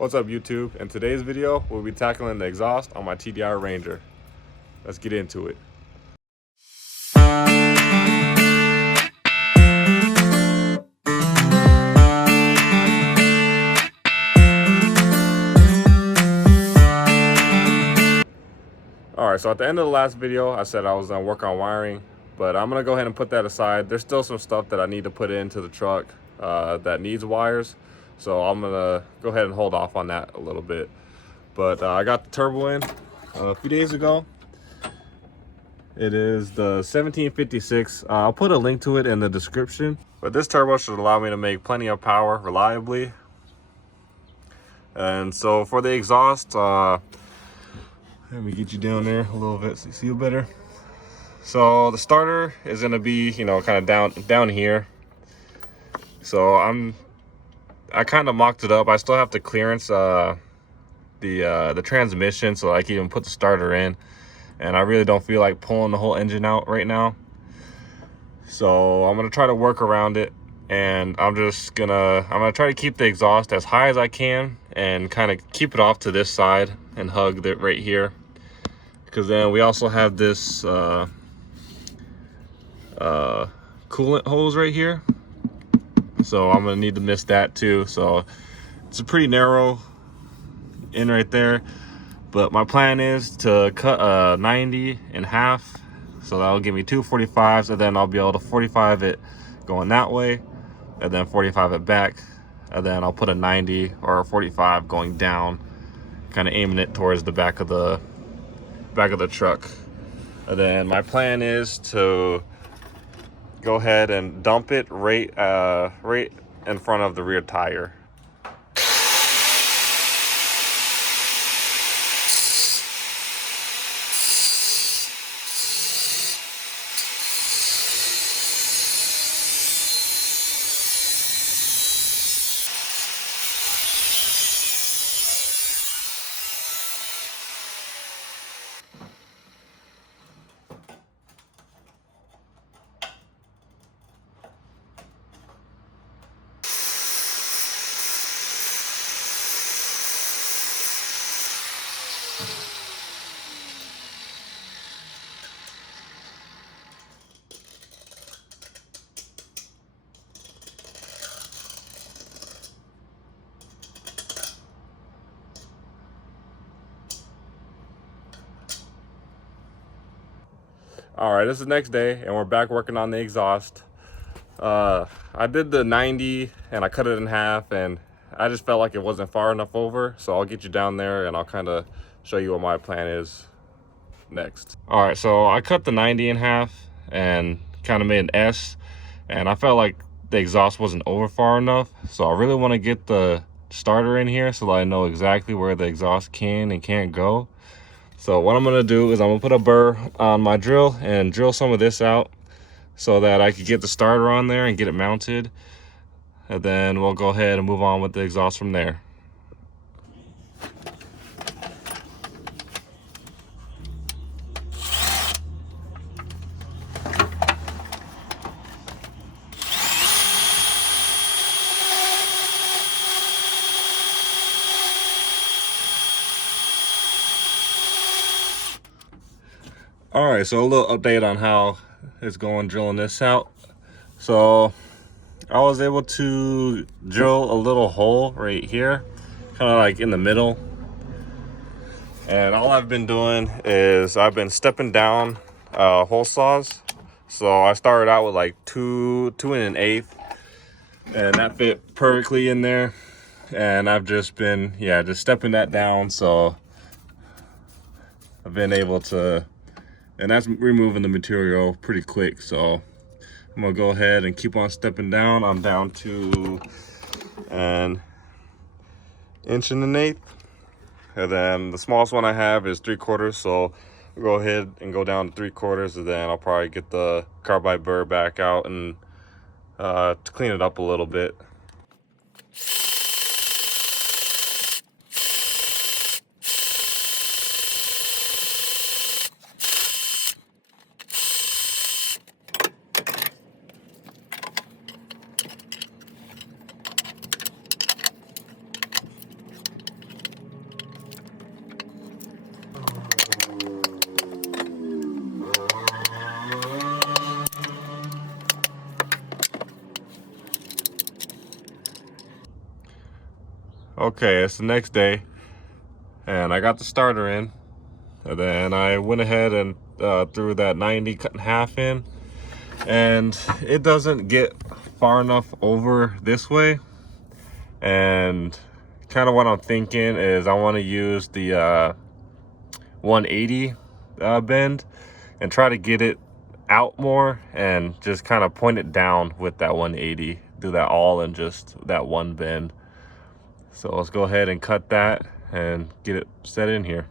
What's up YouTube? In today's video, we'll be tackling the exhaust on my TDI Ranger. Let's get into it. Alright, so at the end of the last video, I said I was gonna work on wiring, but I'm gonna go ahead and put that aside. There's still some stuff that I need to put into the truck that needs wires. So I'm gonna go ahead and hold off on that a little bit. But I got the turbo in a few days ago. It is the 1756. I'll put a link to it in the description. But this turbo should allow me to make plenty of power reliably. And so for the exhaust, let me get you down there a little bit so you see better. So the starter is gonna be, kind of down here. So I kind of mocked it up. I still have to clearance the transmission so I can even put the starter in. And I really don't feel like pulling the whole engine out right now. So I'm gonna try to work around it, and I'm gonna try to keep the exhaust as high as I can and kind of keep it off to this side and hug it right here. Because then we also have this coolant hose right here. So I'm gonna need to miss that too. So it's a pretty narrow in right there. But my plan is to cut 90 in half. So that'll give me two 45s, and then I'll be able to 45 it going that way, and then 45 it back. And then I'll put a 90 or a 45 going down, kind of aiming it towards the back of the truck. And then my plan is to go ahead and dump it right in front of the rear tire. All right, this is the next day, and we're back working on the exhaust. I did the 90, and I cut it in half, and I just felt like it wasn't far enough over, so I'll get you down there, and I'll kind of show you what my plan is next. All right, so I cut the 90 in half and kind of made an S, and I felt like the exhaust wasn't over far enough, so I really want to get the starter in here so that I know exactly where the exhaust can and can't go. So what I'm gonna do is I'm gonna put a burr on my drill and drill some of this out so that I could get the starter on there and get it mounted. And then we'll go ahead and move on with the exhaust from there. All right, so a little update on how it's going drilling this out. So I was able to drill a little hole right here, kind of like in the middle. And all I've been doing is I've been stepping down hole saws. So I started out with like 2 1/8, and that fit perfectly in there. And I've just been, just stepping that down. So I've been able to, and that's removing the material pretty quick. So I'm gonna go ahead and keep on stepping down. I'm down to an 1 1/8, and then the smallest one I have is 3/4. So I'll go ahead and go down to 3/4, and then I'll probably get the carbide burr back out and to clean it up a little bit. Okay, it's the next day, and I got the starter in, and then I went ahead and threw that 90 cut in half in, and it doesn't get far enough over this way. And kind of what I'm thinking is I want to use the 180 bend and try to get it out more and just kind of point it down with that 180. Do that all in just that one bend. So let's go ahead and cut that and get it set in here.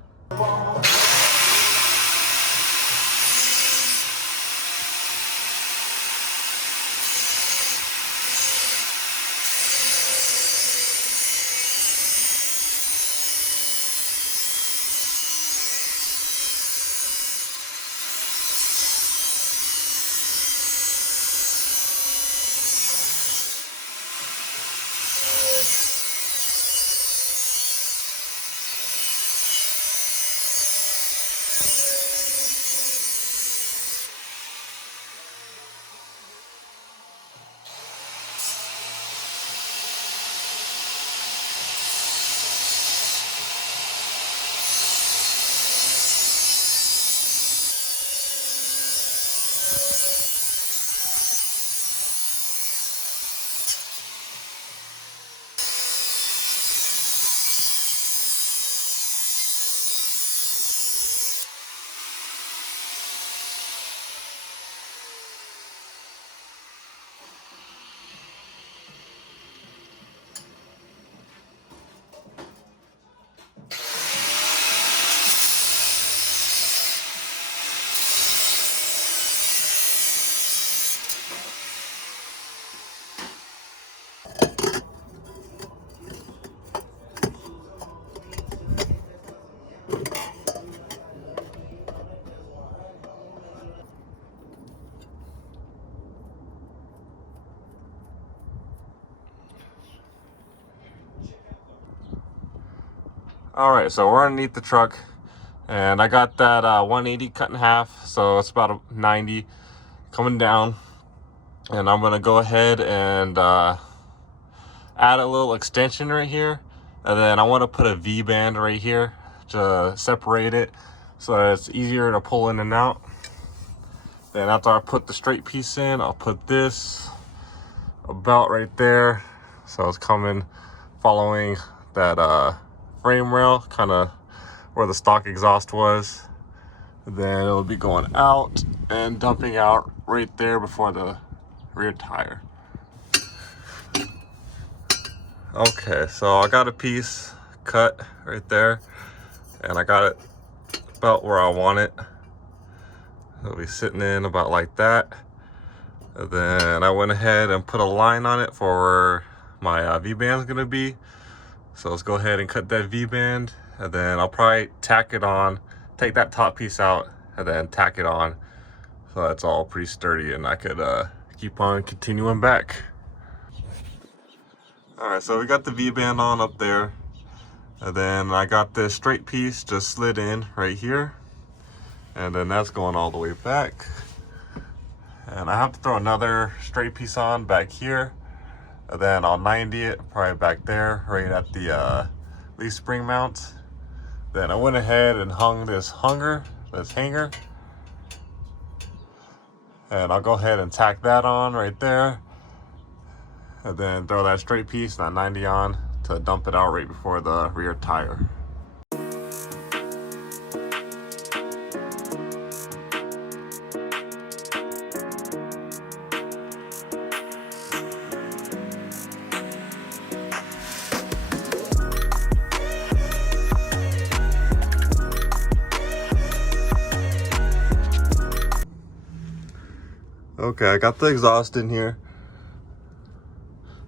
All right, so we're underneath the truck, and I got that 180 cut in half, so it's about a 90 coming down. And I'm gonna go ahead and add a little extension right here, and then I want to put a V-band right here to separate it so that it's easier to pull in and out. Then after I put the straight piece in, I'll put this about right there, so it's coming following that frame rail, kind of where the stock exhaust was. Then it'll be going out and dumping out right there before the rear tire. Okay, so I got a piece cut right there, and I got it about where I want it. It'll be sitting in about like that. And then I went ahead and put a line on it for where my V-band is gonna be. So let's go ahead and cut that V-band, and then I'll probably tack it on, take that top piece out, and then tack it on so that's all pretty sturdy and I could keep on continuing back. All right, so we got the V-band on up there, and then I got this straight piece just slid in right here, and then that's going all the way back. And I have to throw another straight piece on back here, and then I'll 90 it probably back there right at the leaf spring mount. Then I went ahead and hung this hanger, and I'll go ahead and tack that on right there, and then throw that straight piece, that 90 on, to dump it out right before the rear tire. Okay, I got the exhaust in here,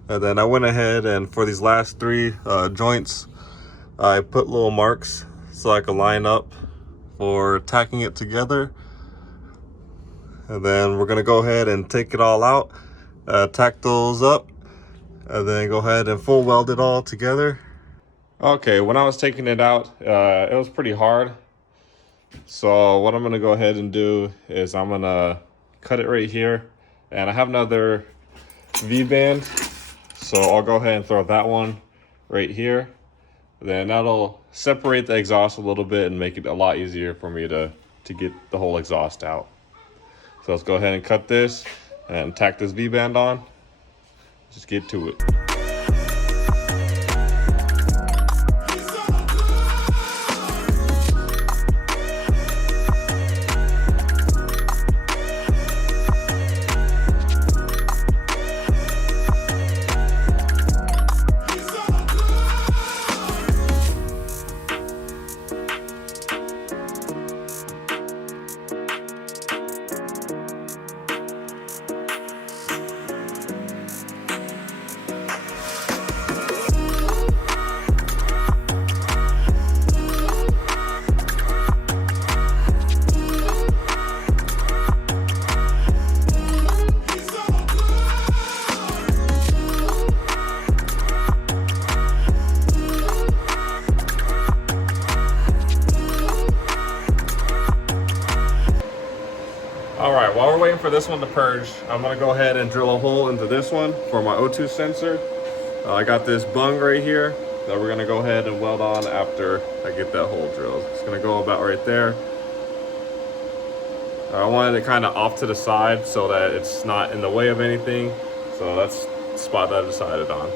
and then I went ahead and for these last three joints, I put little marks so I could line up for tacking it together. And then we're gonna go ahead and take it all out, tack those up, and then go ahead and full weld it all together. Okay, when I was taking it out, it was pretty hard. So what I'm gonna go ahead and do is I'm gonna cut it right here, and I have another V-band, so I'll go ahead and throw that one right here. Then that'll separate the exhaust a little bit and make it a lot easier for me to get the whole exhaust out. So let's go ahead and cut this and tack this V-band on. Just get to it. Alright, while we're waiting for this one to purge, I'm going to go ahead and drill a hole into this one for my O2 sensor. I got this bung right here that we're going to go ahead and weld on after I get that hole drilled. It's going to go about right there. I wanted it kind of off to the side so that it's not in the way of anything. So that's the spot that I decided on.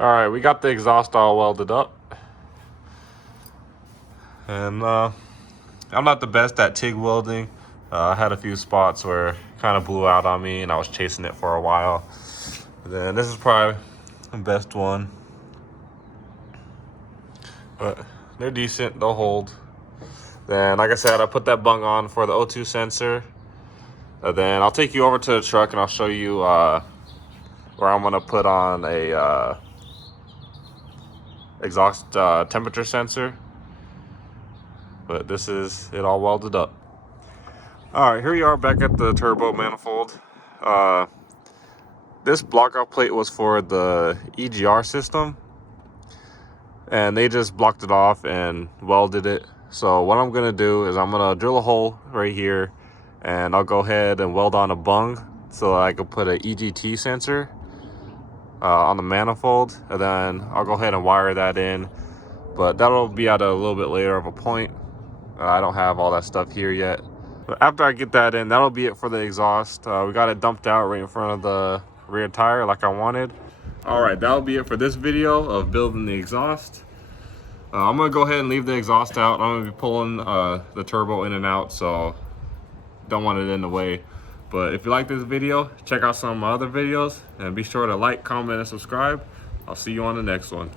Alright, we got the exhaust all welded up. And I'm not the best at TIG welding. I had a few spots where it kind of blew out on me and I was chasing it for a while. Then this is probably the best one. But they're decent, they'll hold. Then, like I said, I put that bung on for the O2 sensor. Then I'll take you over to the truck and I'll show you where I'm gonna put on a exhaust temperature sensor. But this is it all welded up. All right, here we are back at the turbo manifold. This block out plate was for the EGR system, and they just blocked it off and welded it. So what I'm gonna do is I'm gonna drill a hole right here, and I'll go ahead and weld on a bung so that I can put an EGT sensor on the manifold, and then I'll go ahead and wire that in. But that'll be at a little bit later of a point. I don't have all that stuff here yet. But after I get that in, that'll be it for the exhaust. We got it dumped out right in front of the rear tire like I wanted. All right, that'll be it for this video of building the exhaust. I'm gonna go ahead and leave the exhaust out. I'm gonna be pulling the turbo in and out, so don't want it in the way. But if you like this video, check out some of my other videos and be sure to like, comment, and subscribe. I'll see you on the next one.